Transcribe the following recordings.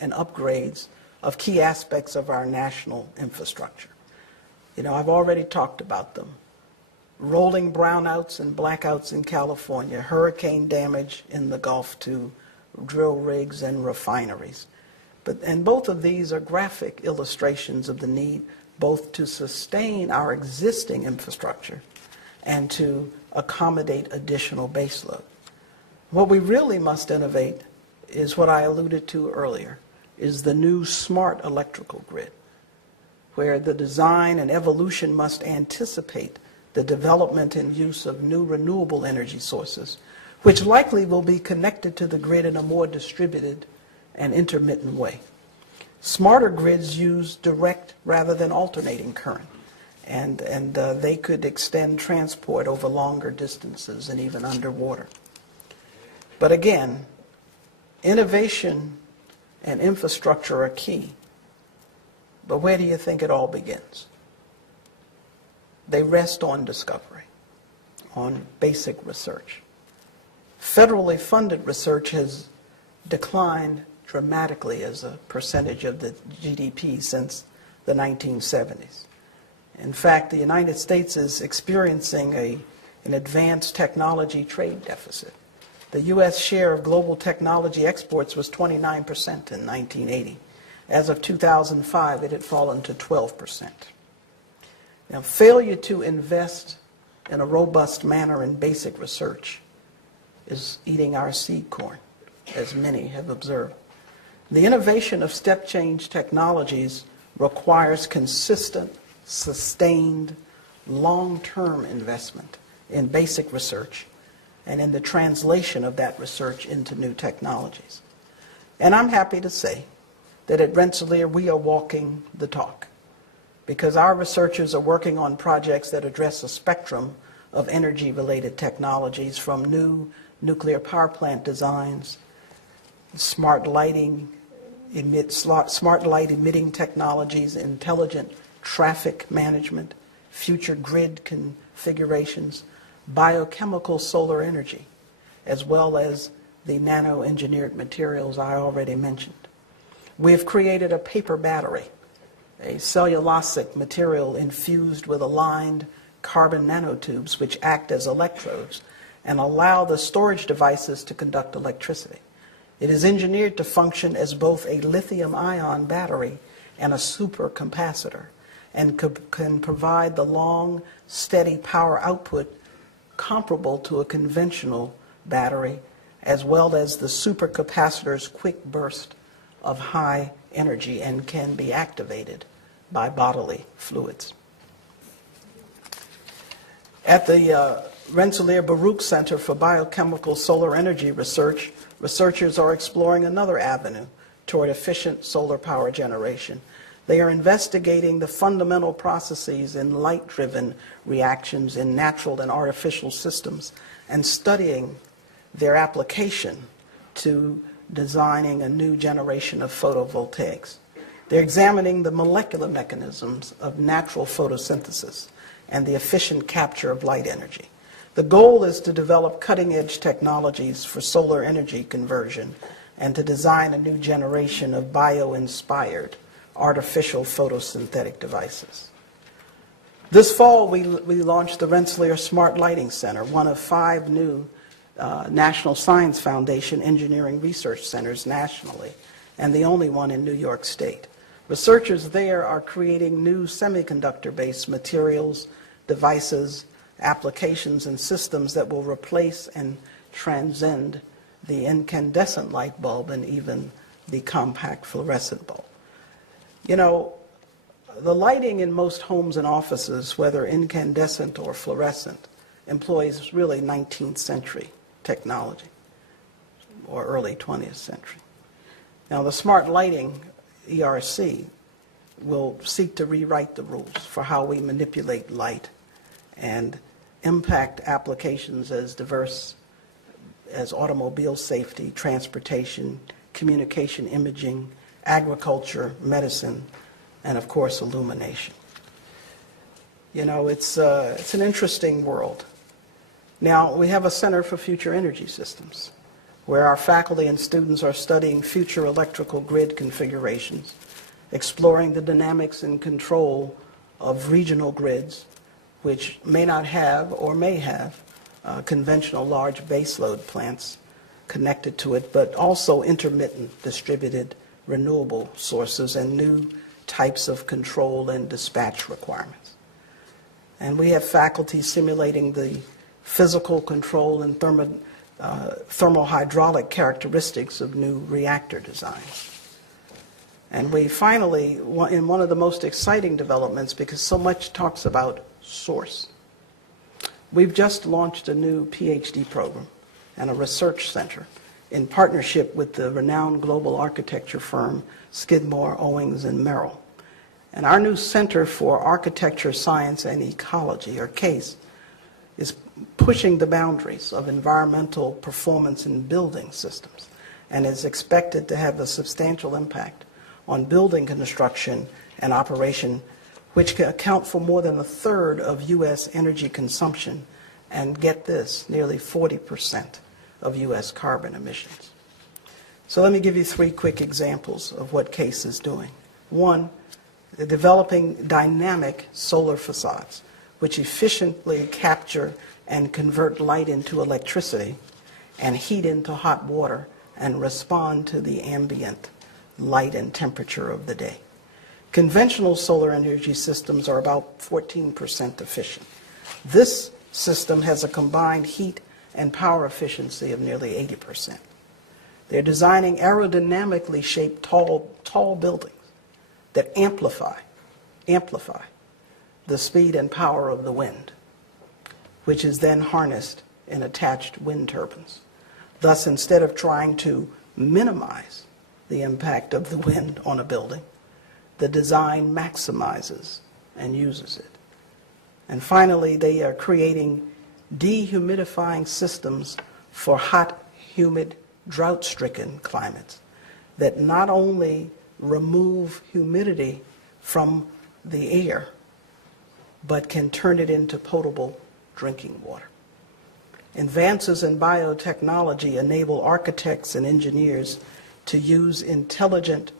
and upgrades of key aspects of our national infrastructure. You know, I've already talked about them. Rolling brownouts and blackouts in California, hurricane damage in the Gulf to drill rigs and refineries. And both of these are graphic illustrations of the need both to sustain our existing infrastructure and to accommodate additional baseload. What we really must innovate is what I alluded to earlier, is the new smart electrical grid, where the design and evolution must anticipate the development and use of new renewable energy sources, which likely will be connected to the grid in a more distributed and intermittent way. Smarter grids use direct rather than alternating current, and they could extend transport over longer distances and even underwater. But again, innovation and infrastructure are key. But where do you think it all begins? They rest on discovery, on basic research. Federally funded research has declined dramatically as a percentage of the GDP since the 1970s. In fact, the United States is experiencing an advanced technology trade deficit. The U.S. share of global technology exports was 29% in 1980. As of 2005, it had fallen to 12%. Now, failure to invest in a robust manner in basic research is eating our seed corn, as many have observed. The innovation of step change technologies requires consistent, sustained, long-term investment in basic research and in the translation of that research into new technologies. And I'm happy to say that at Rensselaer we are walking the talk, because our researchers are working on projects that address a spectrum of energy-related technologies, from new nuclear power plant designs, smart light emitting technologies, intelligent traffic management, future grid configurations, biochemical solar energy, as well as the nano-engineered materials I already mentioned. We've created a paper battery, a cellulosic material infused with aligned carbon nanotubes which act as electrodes and allow the storage devices to conduct electricity. It is engineered to function as both a lithium-ion battery and a supercapacitor, and can provide the long, steady power output comparable to a conventional battery, as well as the supercapacitor's quick burst of high energy, and can be activated by bodily fluids. At the Rensselaer Baruch Center for Biochemical Solar Energy Research, researchers are exploring another avenue toward efficient solar power generation. They are investigating the fundamental processes in light-driven reactions in natural and artificial systems and studying their application to designing a new generation of photovoltaics. They're examining the molecular mechanisms of natural photosynthesis and the efficient capture of light energy. The goal is to develop cutting-edge technologies for solar energy conversion and to design a new generation of bio-inspired artificial photosynthetic devices. This fall, we launched the Rensselaer Smart Lighting Center, one of 5 new National Science Foundation engineering research centers nationally, and the only one in New York State. Researchers there are creating new semiconductor-based materials, devices, applications, and systems that will replace and transcend the incandescent light bulb and even the compact fluorescent bulb. You know, the lighting in most homes and offices, whether incandescent or fluorescent, employs really 19th century technology or early 20th century. Now, the smart lighting ERC will seek to rewrite the rules for how we manipulate light and impact applications as diverse as automobile safety, transportation, communication, imaging, agriculture, medicine, and of course illumination. You know, it's an interesting world. Now, we have a Center for Future Energy Systems. where our faculty and students are studying future electrical grid configurations, exploring the dynamics and control of regional grids, which may not have or may have conventional large baseload plants connected to it, but also intermittent distributed renewable sources and new types of control and dispatch requirements. And we have faculty simulating the physical control and thermohydraulic characteristics of new reactor designs. And we finally, in one of the most exciting developments, because so much talks about source, we've just launched a new Ph.D. program and a research center in partnership with the renowned global architecture firm Skidmore, Owings, and Merrill. And our new Center for Architecture, Science, and Ecology, or CASE, is pushing the boundaries of environmental performance in building systems and is expected to have a substantial impact on building construction and operation, which can account for more than a third of U.S. energy consumption and, get this, nearly 40% of U.S. carbon emissions. So let me give you 3 quick examples of what CASE is doing. One, developing dynamic solar facades, which efficiently capture and convert light into electricity and heat into hot water and respond to the ambient light and temperature of the day. Conventional solar energy systems are about 14% efficient. This system has a combined heat and power efficiency of nearly 80%. They're designing aerodynamically shaped tall buildings that amplify the speed and power of the wind, which is then harnessed in attached wind turbines. Thus, instead of trying to minimize the impact of the wind on a building, the design maximizes and uses it. And finally, they are creating dehumidifying systems for hot, humid, drought-stricken climates that not only remove humidity from the air, but can turn it into potable drinking water. Advances in biotechnology enable architects and engineers to use intelligent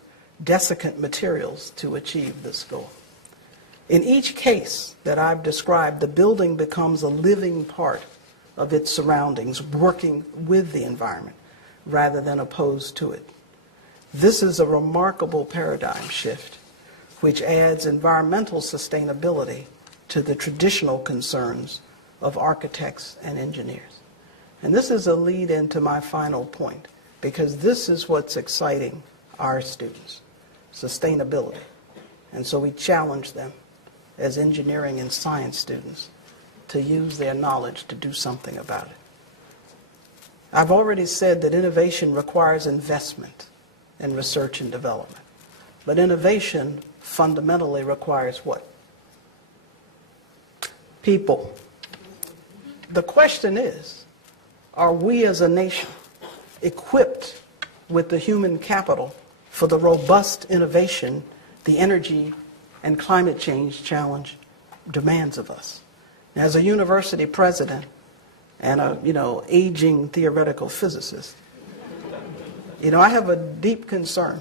desiccant materials to achieve this goal. In each case that I've described, the building becomes a living part of its surroundings, working with the environment rather than opposed to it. This is a remarkable paradigm shift, which adds environmental sustainability to the traditional concerns of architects and engineers. And this is a lead into my final point, because this is what's exciting our students, sustainability. And so we challenge them as engineering and science students to use their knowledge to do something about it. I've already said that innovation requires investment in research and development. But innovation fundamentally requires what? People. The question is, are we as a nation equipped with the human capital for the robust innovation the energy and climate change challenge demands of us? As a university president and a aging theoretical physicist, I have a deep concern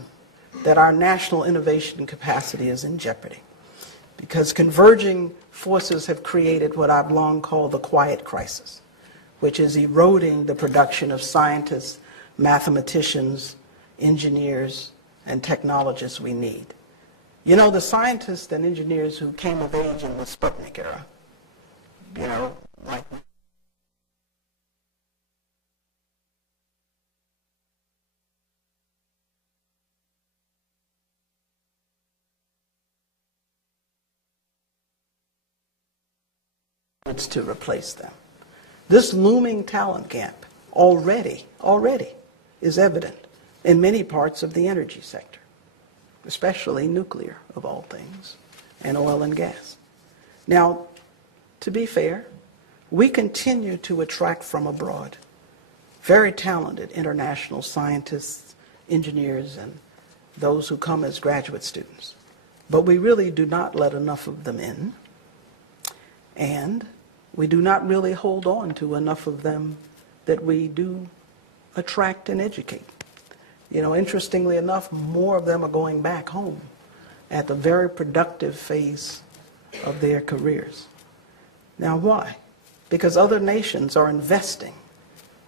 that our national innovation capacity is in jeopardy, because converging forces have created what I've long called the quiet crisis, which is eroding the production of scientists, mathematicians, engineers, and technologists we need. The scientists and engineers who came of age in the Sputnik era, like to replace them. This looming talent gap already is evident in many parts of the energy sector, especially nuclear, of all things, and oil and gas. Now, to be fair, we continue to attract from abroad very talented international scientists, engineers, and those who come as graduate students. But we really do not let enough of them in, and we do not really hold on to enough of them that we do attract and educate. You know, interestingly enough, more of them are going back home at the very productive phase of their careers. Now, why? Because other nations are investing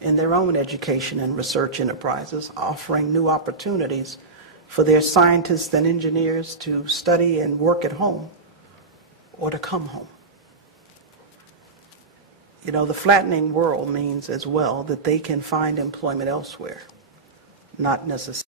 in their own education and research enterprises, offering new opportunities for their scientists and engineers to study and work at home or to come home. You know, the flattening world means as well that they can find employment elsewhere, not necessarily